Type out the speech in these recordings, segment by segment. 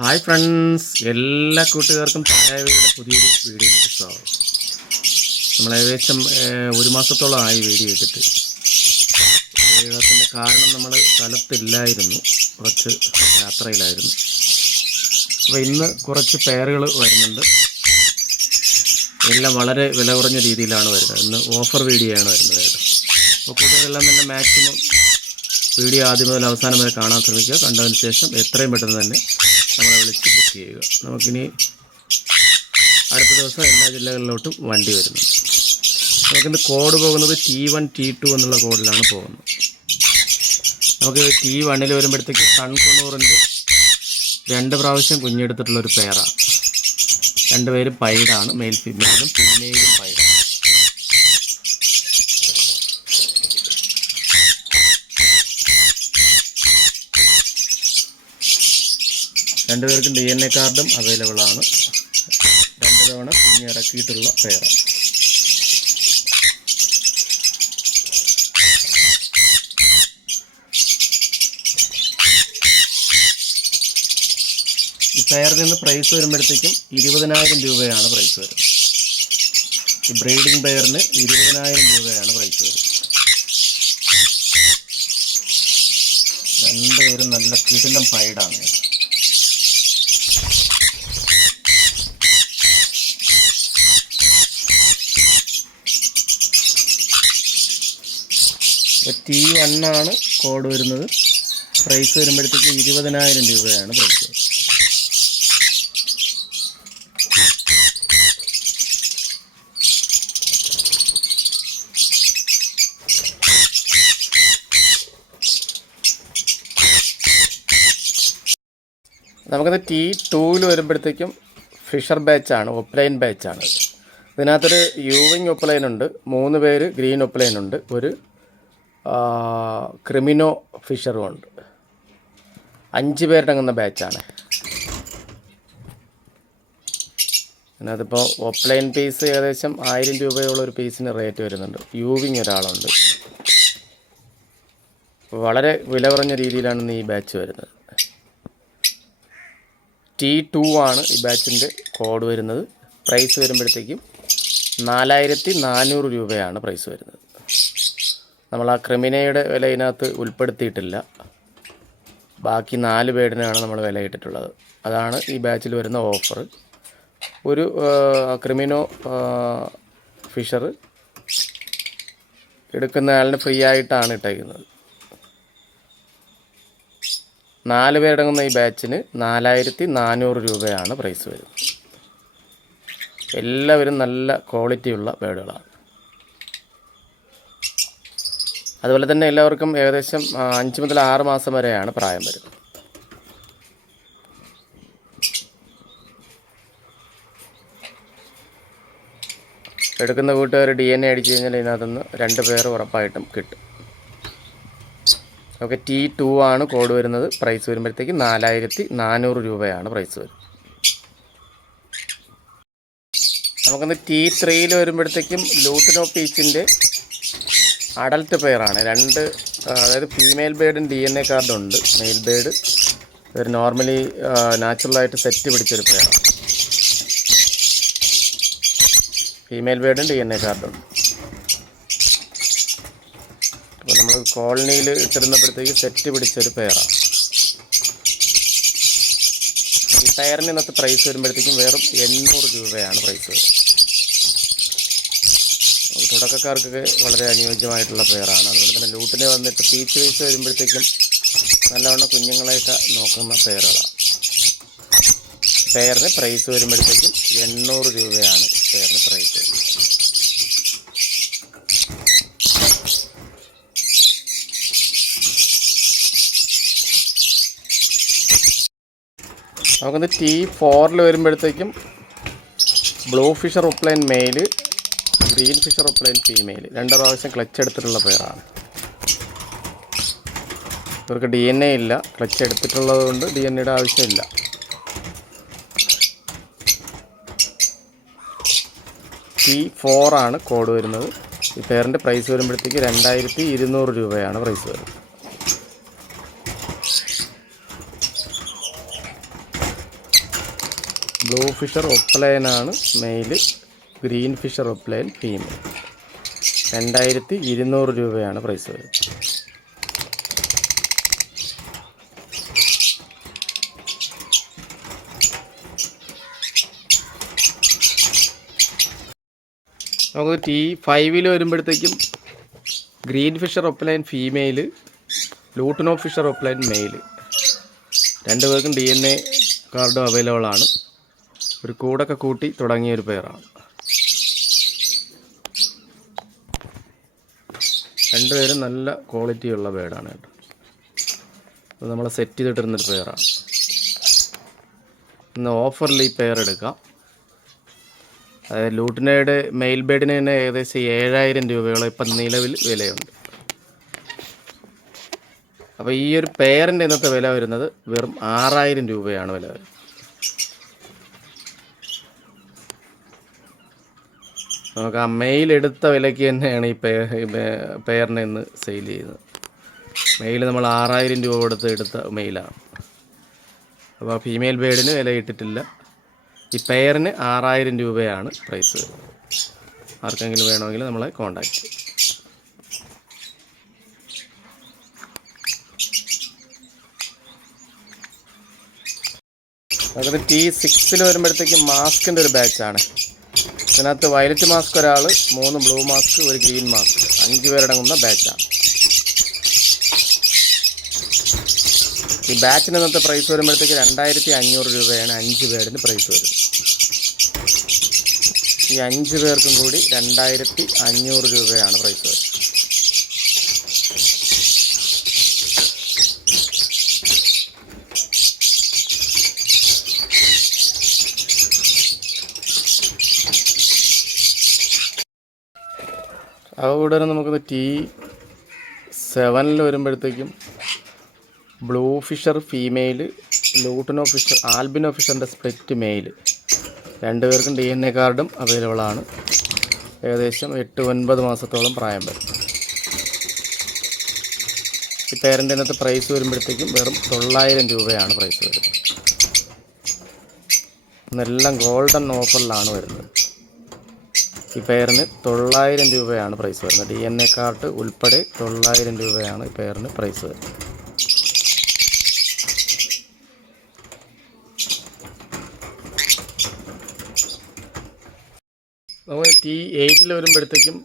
Hi friends എല്ലാ കൂട്ടുകാർക്കും പഴയവയുടെ പുതിയൊരു വീഡിയോയിലേക്ക് സ്വാഗതം. നമ്മൾ ഏകദേശം ഒരു മാസത്തോളമായി വീഡിയോ ഇട്ടിട്ട് കാരണം നമ്മൾ സ്ഥലത്തില്ലായിരുന്നു. കുറച്ച് യാത്രയിലായിരുന്നു. അപ്പോൾ ഇന്ന് കുറച്ച് പേരുകൾ വരുന്നുണ്ട്. എല്ലാം വളരെ വില കുറഞ്ഞ രീതിയിലാണ് വരുന്നത്. ഇന്ന് ഓഫർ വീഡിയോ ആണ് വരുന്നത്. അപ്പോൾ കൂട്ടുകാരെല്ലാം തന്നെ മാക്സിമം വീഡിയോ ആദ്യം മുതൽ അവസാനം വരെ കാണാൻ ശ്രമിക്കുക. കണ്ടതിന് ശേഷം എത്രയും പെട്ടെന്ന് തന്നെ നമ്മളെ വിളിച്ച് ബുക്ക് ചെയ്യുക. നമുക്കിനി അടുത്ത ദിവസം എല്ലാ ജില്ലകളിലോട്ടും വണ്ടി വരുന്നുണ്ട് നമുക്കിന്ന് കോഡ് പോകുന്നത് ടി വൺ ടി ടു എന്നുള്ള കോഡിലാണ് പോകുന്നത്. നമുക്ക് ടി വണ്ണിൽ വരുമ്പോഴത്തേക്ക് കൺകുണൂറിന്റെ രണ്ട് പ്രാവശ്യം കുഞ്ഞെടുത്തിട്ടുള്ളൊരു പേരാണ് രണ്ടുപേരും പൈഡാണ് മെയിൽ ഫീമെയിലും ഫീമെയിലും പൈഡാണ് രണ്ടുപേർക്കും ഡി എൻ എ കാർഡും അവൈലബിൾ ആണ്. രണ്ട് തവണ കുഞ്ഞിറക്കിയിട്ടുള്ള ഈ പേരിൽ നിന്ന് പ്രൈസ് വരുമ്പോഴത്തേക്കും ഇരുപതിനായിരം രൂപയാണ് പ്രൈസ് വരുന്നത്. ഈ ബ്രീഡിംഗ് പെയറിന് ഇരുപതിനായിരം രൂപയാണ് പ്രൈസ് വരുന്നത്. രണ്ടുപേരും നല്ല കിടിലം പൈഡാണ് ഇത് ടി ആണ് കോഡ് വരുന്നത്. പ്രൈസ് വരുമ്പോഴത്തേക്ക് ഇരുപതിനായിരം രൂപയാണ് പ്രൈസ് നമുക്കത് ടി ടൂവിൽ വരുമ്പോഴത്തേക്കും ഫിഷർ ബാച്ചാണ് ഒപ്ലൈൻ ബാച്ചാണ് ഇതിനകത്തൊരു യൂവിങ് ഒപ്ലൈൻ ഉണ്ട് മൂന്ന് പേര് ഗ്രീൻ ഒപ്ലൈൻ ഉണ്ട് ഒരു ക്രിമിനോ ഫിഷറും ഉണ്ട്. അഞ്ച് പേരടങ്ങുന്ന ബാച്ചാണ്. അതിനകത്തിപ്പോൾ ഓഫ്ലൈൻ പീസ് ഏകദേശം ആയിരം രൂപയുള്ള ഒരു പീസിന് റേറ്റ് വരുന്നുണ്ട്. യൂവിങ് ഒരാളുണ്ട്. വളരെ വില കുറഞ്ഞ രീതിയിലാണ് ഈ ബാച്ച് വരുന്നത്. ടി ടു ആണ് ഈ ബാച്ചിന്റെ കോഡ് വരുന്നത്. പ്രൈസ് വരുമ്പോഴത്തേക്കും നാലായിരത്തി നാനൂറ് രൂപയാണ് പ്രൈസ് വരുന്നത്. നമ്മൾ ആ ക്രിമിനയുടെ വില ഇതിനകത്ത് ഉൾപ്പെടുത്തിയിട്ടില്ല. ബാക്കി നാല് പേടിനാണ് നമ്മൾ വില ഇട്ടിട്ടുള്ളത്. അതാണ് ഈ ബാച്ചിൽ വരുന്ന ഓഫർ ഒരു ക്രിമിനോ ഫിഷർ എടുക്കുന്ന ആളിന് ഫ്രീ ആയിട്ടാണ് ഇട്ടേക്കുന്നത്. നാല് പേരടങ്ങുന്ന ഈ ബാച്ചിന് നാലായിരത്തി നാനൂറ് രൂപയാണ് പ്രൈസ് വരുന്നത്. എല്ലാവരും നല്ല ക്വാളിറ്റിയുള്ള ബേഡുകളാണ് അതുപോലെ തന്നെ എല്ലാവർക്കും ഏകദേശം അഞ്ച് മുതൽ ആറ് മാസം വരെയാണ് പ്രായം വരുന്നത് എടുക്കുന്ന കൂട്ടുകാർ ഡി എൻ എ അടിച്ചു കഴിഞ്ഞാൽ ഇതിനകത്തുനിന്ന് രണ്ട് പേർ ഉറപ്പായിട്ടും കിട്ടും. ഓക്കെ ടി ടു ആണ് കോഡ് വരുന്നത്. പ്രൈസ് വരുമ്പോഴത്തേക്ക് നാലായിരത്തി നാനൂറ് രൂപയാണ് പ്രൈസ് വരുന്നത്. നമുക്കൊന്ന് ടി ത്രീയിൽ വരുമ്പോഴത്തേക്കും ലൂട്ടിനോ പീച്ചിന്റെ അഡൽട്ട് പെയറാണ്. രണ്ട് അതായത് ഫീമെയിൽ ബേഡും D N A കാർഡുണ്ട്. Male bird. ഒരു നോർമലി നാച്ചുറലായിട്ട് സെറ്റ് പിടിച്ചൊരു പെയറാണ്. ഫീമെയിൽ ബേഡും ഡി എൻ എ കാർഡുണ്ട് അപ്പോൾ നമ്മൾ കോളനിയിൽ ഇട്ടിരുന്നപ്പോഴത്തേക്ക് സെറ്റ് പിടിച്ചൊരു പെയറാണ്. ഈ പെയറിന് ഇന്നത്തെ പ്രൈസ് വരുമ്പോഴത്തേക്കും വെറും എണ്ണൂറ് രൂപയാണ് പ്രൈസ് വരുന്നത്. തുടക്കക്കാർക്കൊക്കെ വളരെ അനുയോജ്യമായിട്ടുള്ള പേരാണ് അതുപോലെ തന്നെ ലൂട്ടിന് വന്നിട്ട് പീച്ച് വയസ്സ് വരുമ്പോഴത്തേക്കും നല്ലവണ്ണം കുഞ്ഞുങ്ങളെയൊക്കെ നോക്കുന്ന പേരുകളാണ് പേരിന് പ്രൈസ് വരുമ്പോഴത്തേക്കും എണ്ണൂറ് രൂപയാണ് പേരിന് പ്രൈസ് വരുന്നത് നമുക്കിത് ടി ഫോറിൽ വരുമ്പോഴത്തേക്കും blue fisher opaline male green fisher opaline female. രണ്ട് പ്രാവശ്യം ക്ലച്ച് എടുത്തിട്ടുള്ള പേരാണ്. ഇവർക്ക് ഡി എൻ എ ഇല്ല. ക്ലച്ച് എടുത്തിട്ടുള്ളത് കൊണ്ട് ഡി എൻ എയുടെ ആവശ്യമില്ല. ടി ആണ് കോഡ് വരുന്നത്. ഈ പേരിന്റെ പ്രൈസ് വരുമ്പോഴത്തേക്ക് രണ്ടായിരത്തി ഇരുന്നൂറ് രൂപയാണ് പ്രൈസ് വരുന്നത്. Blue fisher ഒപ്ലൈനാണ് male green fish opaline female രണ്ടായിരത്തി ഇരുന്നൂറ് രൂപയാണ് പ്രൈസ് വരുന്നത്. നമുക്ക് ടി ഫൈവിൽ വരുമ്പോഴത്തേക്കും green fisher opaline female lutino fisher opaline male രണ്ടുപേർക്കും ഡി എൻ എ കാർഡും അവൈലബിൾ ആണ്. ഒരു കൂടൊക്കെ കൂട്ടി തുടങ്ങിയ ഒരു പേരാണ് രണ്ടുപേരും നല്ല ക്വാളിറ്റി ഉള്ള ബേഡാണ് കേട്ടോ. അത് നമ്മൾ സെറ്റ് ചെയ്തിട്ടിരുന്നൊരു പെയറാണ് ഇന്ന് ഓഫറിൽ ഈ പെയർ എടുക്കാം. അതായത് ലൂട്ടിനയുടെ മെയിൽ ബേഡിന് തന്നെ ഏകദേശം ഏഴായിരം രൂപയോളം ഇപ്പം നിലവിൽ വിലയുണ്ട്. അപ്പോൾ ഈ ഒരു പെയറിന്റെ ഇന്നത്തെ വില വരുന്നത് വെറും ആറായിരം രൂപയാണ് വില വരുന്നത്. നമുക്ക് മെയിൽ എടുത്ത വിലയ്ക്ക് തന്നെയാണ് ഈ പേ പെയറിനെ ഇന്ന് സെയിൽ ചെയ്യുന്നത്. മെയിൽ നമ്മൾ ആറായിരം രൂപ കൊടുത്ത് എടുത്ത മെയിലാണ് അപ്പോൾ ഫീമെയിൽ ബേഡിന് വില ഇട്ടിട്ടില്ല ഈ പെയറിന് ആറായിരം രൂപയാണ് പ്രൈസ് ആർക്കെങ്കിലും വേണമെങ്കിൽ നമ്മളെ കോണ്ടാക്ട് അതായത് ടി സിക്സിൽ വരുമ്പോഴത്തേക്കും മാസ്കിന്റെ ഒരു ബാച്ചാണ് ഇതിനകത്ത് വയലറ്റ് മാസ്ക് ഒരാൾ മൂന്ന് ബ്ലൂ മാസ്ക് ഒരു ഗ്രീൻ മാസ്ക്. അഞ്ച് പേരടങ്ങുന്ന ബാച്ചാണ് ഈ ബാറ്റിന് ഇന്നത്തെ പ്രൈസ് വരുമ്പോഴത്തേക്ക് രണ്ടായിരത്തി അഞ്ഞൂറ് രൂപയാണ് അഞ്ച് പേരിന് പ്രൈസ് വരുന്നത്. ഈ അഞ്ച് പേർക്കും കൂടി രണ്ടായിരത്തി അഞ്ഞൂറ് രൂപയാണ് പ്രൈസ് വരുന്നത്. അതുകൂടെ തന്നെ നമുക്കൊന്ന് ടി സെവനിൽ വരുമ്പോഴത്തേക്കും blue fisher female lutino fisher albino ഫിഷറിന്റെ split male രണ്ടുപേർക്കും ഡി എൻ എ കാർഡും അവൈലബിൾ ആണ്. ഏകദേശം എട്ട് ഒൻപത് മാസത്തോളം പ്രായം വരും. ഈ പേരന്റെ ഇന്നത്തെ പ്രൈസ് വരുമ്പോഴത്തേക്കും വെറും തൊള്ളായിരം രൂപയാണ് പ്രൈസ് വരുന്നത്. ഇന്നെല്ലാം ഗോൾഡൻ ഓഫറിലാണ് വരുന്നത്. ഈ പെയറിന് തൊള്ളായിരം രൂപയാണ് പ്രൈസ് വരുന്നത്. ഡി എൻ എ കാർട്ട് ഉൾപ്പെടെ തൊള്ളായിരം രൂപയാണ് ഈ പെയറിന് പ്രൈസ് വരുന്നത്. നമുക്ക് ടി എയ്റ്റിൽ വരുമ്പോഴത്തേക്കും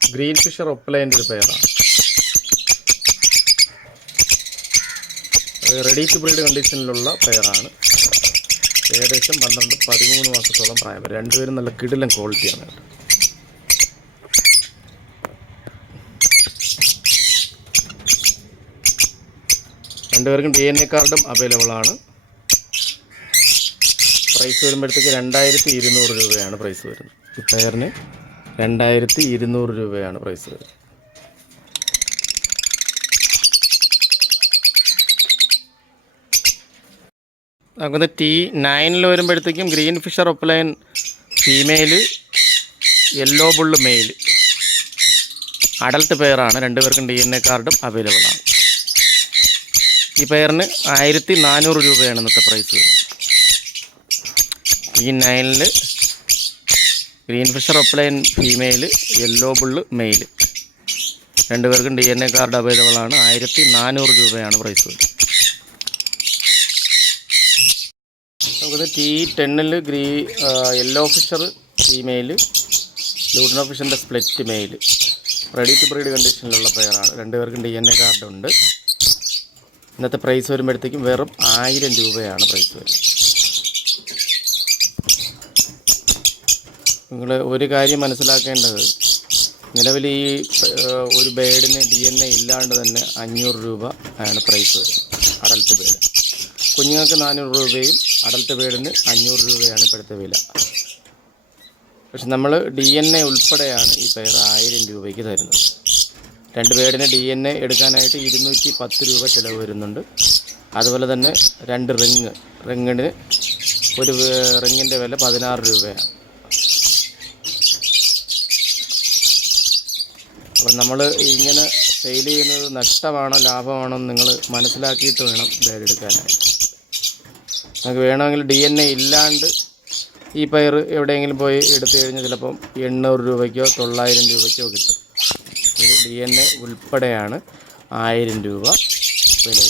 ഗ്രീൻ ഫിഷർ ഒപ്പലൈന്റെ ഒരു പെയറാണ് റെഡി ടു ബ്രീഡ് കണ്ടീഷനിലുള്ള പെയറാണ് ഏകദേശം പന്ത്രണ്ട് പതിമൂന്ന് മാസത്തോളം പ്രായം രണ്ടുപേരും നല്ല കിടിലൻ ക്വാളിറ്റിയാണ് കേട്ടോ. രണ്ടുപേർക്കും ഡി എൻ എ കാർഡും അവൈലബിൾ ആണ്. പ്രൈസ് വരുമ്പോഴത്തേക്ക് രണ്ടായിരത്തി ഇരുന്നൂറ് രൂപയാണ് പ്രൈസ് വരുന്നത്. ഈ രണ്ടായിരത്തി ഇരുന്നൂറ് രൂപയാണ് പ്രൈസ് വരുന്നത്. നമുക്കൊന്ന് ടി നയനിൽ വരുമ്പോഴത്തേക്കും green fisher opaline female yellow bull male adult പെയറാണ് രണ്ടുപേർക്കും ഡി എൻ എ കാർഡും അവൈലബിൾ ആണ്. ഈ പയറിന് ആയിരത്തി നാനൂറ് രൂപയാണ് ഇന്നത്തെ പ്രൈസ് വരുന്നത് ഈ നയനിൽ green fisher opaline female yellow bull male രണ്ടുപേർക്കും D N A card available ആണ്. ആയിരത്തി നാനൂറ് രൂപയാണ് പ്രൈസ് വരുന്നത് നമുക്കത് ടി ടെന്നിൽ ഗ്രീ yellow Fisher female lutino ഫിഷറിന്റെ split male ready to breed കണ്ടീഷനിലുള്ള പെയറാണ്. രണ്ടുപേർക്കും ഡി എൻ എ കാർഡുണ്ട് ഇന്നത്തെ പ്രൈസ് വരുമ്പോഴത്തേക്കും വെറും ആയിരം രൂപയാണ് പ്രൈസ് വരുന്നത്. നിങ്ങൾ ഒരു കാര്യം മനസ്സിലാക്കേണ്ടത് നിലവിൽ ഈ ഒരു ബേഡിന് ഡി എൻ എ ഇല്ലാണ്ട് തന്നെ അഞ്ഞൂറ് രൂപ ആണ് പ്രൈസ് വരുന്നത് അഡൽട്ട് ബേഡ് കുഞ്ഞുങ്ങൾക്ക് നാനൂറ് രൂപയും അഡൽട്ട് ബേഡിന് അഞ്ഞൂറ് രൂപയാണ് ഇപ്പോഴത്തെ വില. പക്ഷെ നമ്മൾ ഡി എൻ എ ഉൾപ്പെടെയാണ് ഈ പെയർ ആയിരം രൂപയ്ക്ക് തരുന്നത്. രണ്ട് പേടിന് ഡി എൻ എ എടുക്കാനായിട്ട് ഇരുന്നൂറ്റി പത്ത് രൂപ ചിലവ് വരുന്നുണ്ട്. അതുപോലെ തന്നെ രണ്ട് റിങ് റിങ്ങിന് ഒരു റിങ്ങിന്റെ വില പതിനാറ് രൂപയാണ്. അപ്പം നമ്മൾ ഇങ്ങനെ സെയിൽ ചെയ്യുന്നത് നഷ്ടമാണോ ലാഭമാണോ എന്ന് നിങ്ങൾ മനസ്സിലാക്കിയിട്ട് വേണം ബേഡ് എടുക്കാനായിട്ട്. നിങ്ങൾക്ക് വേണമെങ്കിൽ ഡി എൻ എ ഇല്ലാണ്ട് ഈ പയർ എവിടെയെങ്കിലും പോയി എടുത്തു കഴിഞ്ഞാൽ ചിലപ്പം എണ്ണൂറ് രൂപയ്ക്കോ തൊള്ളായിരം രൂപയ്ക്കോ കിട്ടും. ഇത് ഡി എൻ എ ഉൾപ്പെടെയാണ് ആയിരം രൂപ വില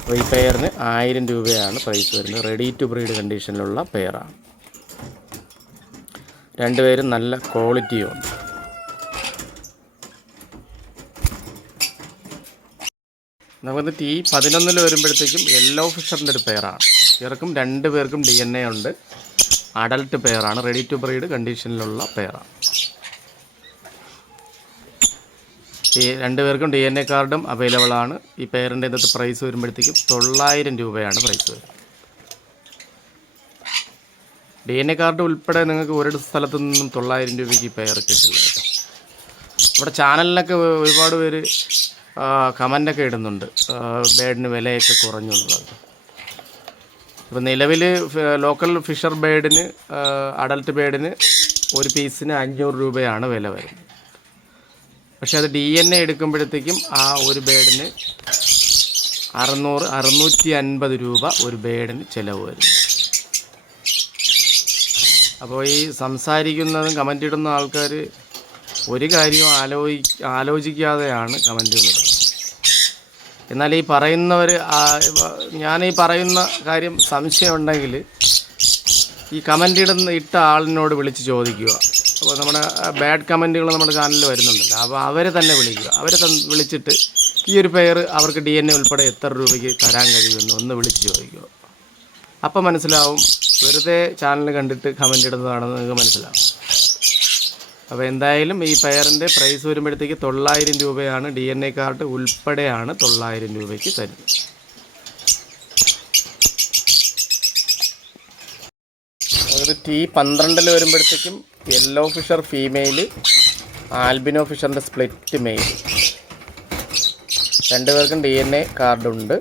അപ്പോൾ ഈ പെയറിന് ആയിരം രൂപയാണ് പ്രൈസ് വരുന്നത്. റെഡി ടു ബ്രീഡ് കണ്ടീഷനിലുള്ള പെയറാണ്. രണ്ടുപേരും നല്ല ക്വാളിറ്റിയും ഉണ്ട്. നമുക്ക് ഈ പതിനൊന്നിൽ വരുമ്പോഴത്തേക്കും യെല്ലോ ഫിഷറിന്റെ ഒരു പെയറാണ്. ഇവർക്കും രണ്ട് പേർക്കും ഡി എൻ എ ഉണ്ട്. അഡൽട്ട് പെയറാണ്. റെഡി ടു ബ്രീഡ് കണ്ടീഷനിലുള്ള പെയറാണ്. ഈ രണ്ട് പേർക്കും ഡി എൻ എ കാർഡും അവൈലബിൾ ആണ്. ഈ പേരന്റെ ഇന്നത്തെ പ്രൈസ് വരുമ്പോഴത്തേക്കും തൊള്ളായിരം രൂപയാണ് പ്രൈസ് വരുന്നത് ഡി എൻ എ കാർഡ് ഉൾപ്പെടെ നിങ്ങൾക്ക് ഒരു സ്ഥലത്തു നിന്നും തൊള്ളായിരം രൂപയ്ക്ക് ഈ പെയർ കിട്ടില്ല ഇവിടെ ചാനലിനൊക്കെ ഒരുപാട് പേര് കമന്റൊക്കെ ഇടുന്നുണ്ട്. ബേഡിന് വിലയൊക്കെ കുറഞ്ഞു എന്നുള്ളത്. ഇപ്പോൾ നിലവിൽ ലോക്കൽ ഫിഷർ ബേഡിന് അഡൽട്ട് ബേഡിന് ഒരു പീസിന് അഞ്ഞൂറ് രൂപയാണ് വില വരുന്നത്. പക്ഷെ അത് ഡി എൻ എ എടുക്കുമ്പോഴത്തേക്കും ആ ഒരു ബേഡിന് അറുന്നൂറ് അറുന്നൂറ്റി അൻപത് രൂപ ഒരു ബേഡിന് ചിലവ് വരും അപ്പോൾ ഈ സംസാരിക്കുന്നതും കമന്റ് ഇടുന്ന ആൾക്കാർ ഒരു കാര്യവും ആലോചി ആലോചിക്കാതെയാണ് കമന്റ് ഇടുന്നത്. എന്നാൽ ഈ പറയുന്നവർ ഞാൻ ഈ പറയുന്ന കാര്യം സംശയമുണ്ടെങ്കിൽ ഈ കമന്റ് ഇടുന്ന ഇട്ട ആളിനോട് വിളിച്ച് ചോദിക്കുക. അപ്പോൾ നമ്മുടെ ബാഡ് കമന്റുകൾ നമ്മുടെ ചാനലിൽ വരുന്നുണ്ടല്ലോ അപ്പോൾ അവരെ തന്നെ വിളിക്കുക. അവരെ വിളിച്ചിട്ട് ഈ ഒരു പെയർ അവർക്ക് ഡി എൻ എ ഉൾപ്പെടെ എത്ര രൂപയ്ക്ക് തരാൻ കഴിയുമെന്ന് ഒന്ന് വിളിച്ച് ചോദിക്കുക. അപ്പം മനസ്സിലാവും. വെറുതെ ചാനൽ കണ്ടിട്ട് കമന്റ് ഇടുന്നതാണെന്ന് നിങ്ങൾക്ക് മനസ്സിലാവും. അപ്പോൾ എന്തായാലും ഈ പെയറിന്റെ പ്രൈസ് വരുമ്പോഴത്തേക്ക് തൊള്ളായിരം രൂപയാണ് ഡി എൻ എ കാർഡ് ഉൾപ്പെടെയാണ് തൊള്ളായിരം രൂപയ്ക്ക് തരുന്നത്. അതായത് ടി പന്ത്രണ്ടിൽ വരുമ്പോഴത്തേക്കും യെല്ലോ ഫിഷർ ഫീമെയിൽ ആൽബിനോ ഫിഷറിന്റെ സ്പ്ലിറ്റ് മെയിൽ രണ്ടുപേർക്കും ഡി എൻ എ കാർഡുണ്ട്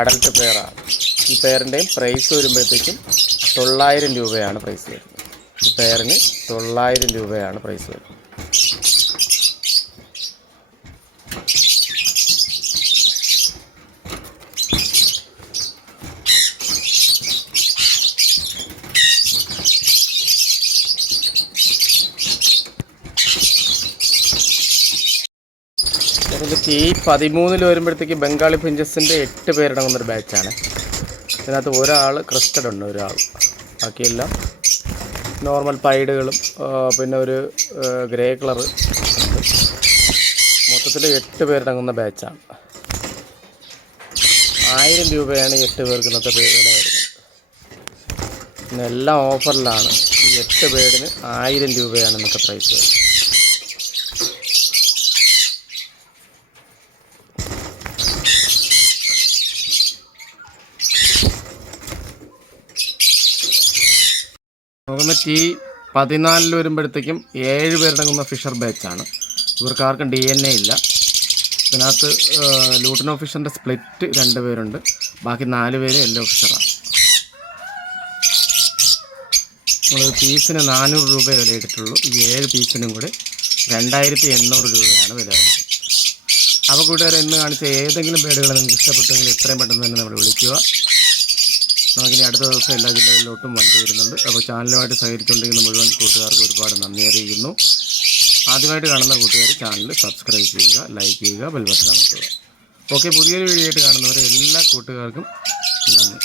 അഡൽട്ട് പെയറാണ് ഈ പെയറിന്റെയും പ്രൈസ് വരുമ്പോഴത്തേക്കും തൊള്ളായിരം രൂപയാണ് പ്രൈസ് വരുന്നത്. ഈ പെയറിന് തൊള്ളായിരം രൂപയാണ് പ്രൈസ് വരുന്നത്. ടി പതിമൂന്നിൽ വരുമ്പോഴത്തേക്ക് ബംഗാളി ഫിഞ്ചസിന്റെ എട്ട് പേരടങ്ങുന്നൊരു ബാച്ചാണ്. ഇതിനകത്ത് ഒരാൾ ക്രിസ്റ്റഡ് ഉണ്ട് ഒരാൾ. ബാക്കിയെല്ലാം നോർമൽ പൈഡുകളും പിന്നെ ഒരു ഗ്രേ കളർ മൊത്തത്തിൽ എട്ട് പേരടങ്ങുന്ന ബാച്ചാണ്. ആയിരം രൂപയാണ് ഈ എട്ട് പേർക്ക് ഇന്നത്തെ വില വരുന്നത്. ഓഫറിലാണ്. ഈ എട്ട് പേരിന് ആയിരം രൂപയാണ് ഇന്നത്തെ പ്രൈസ് വരുന്നത്. ടി പതിനാലിൽ വരുമ്പോഴത്തേക്കും ഏഴ് പേരടങ്ങുന്ന ഫിഷർ ബാച്ചാണ് ഇവർക്ക് ആർക്കും ഡി എൻ എ ഇല്ല. ഇതിനകത്ത് ലൂട്ടൻ ഫിഷറിന്റെ സ്പ്ലിറ്റ് രണ്ട് പേരുണ്ട്. ബാക്കി നാല് പേര് യെല്ലോ ഫിഷറാണ് നമ്മൾ പീസിന് നാനൂറ് രൂപ വിലയിട്ടിട്ടുള്ളൂ. ഈ ഏഴ് പീസിനും കൂടി രണ്ടായിരത്തി എണ്ണൂറ് രൂപയാണ് വില. വരുന്നത് അപ്പോൾ കൂട്ടുകാരെ ഇന്ന് കാണിച്ച ഏതെങ്കിലും ബേഡുകൾ നിങ്ങൾക്ക് ഇഷ്ടപ്പെട്ടെങ്കിൽ എത്രയും പെട്ടെന്ന് തന്നെ നമ്മൾ വിളിക്കുക. നമുക്കിനി അടുത്ത ദിവസം എല്ലാ ജില്ലകളിലോട്ടും വണ്ടി വരുന്നുണ്ട്. അപ്പോൾ ചാനലുമായിട്ട് സഹകരിച്ചുകൊണ്ടിരിക്കുന്ന മുഴുവൻ കൂട്ടുകാർക്ക് ഒരുപാട് നന്ദി അറിയിക്കുന്നു. ആദ്യമായിട്ട് കാണുന്ന കൂട്ടുകാർ ചാനൽ സബ്സ്ക്രൈബ് ചെയ്യുക ലൈക്ക് ചെയ്യുക ബെൽ ബട്ടൺ അമർത്തുക. ഓക്കെ പുതിയൊരു വീഡിയോ ആയിട്ട് കാണുന്നവരെ എല്ലാ കൂട്ടുകാർക്കും നന്ദി.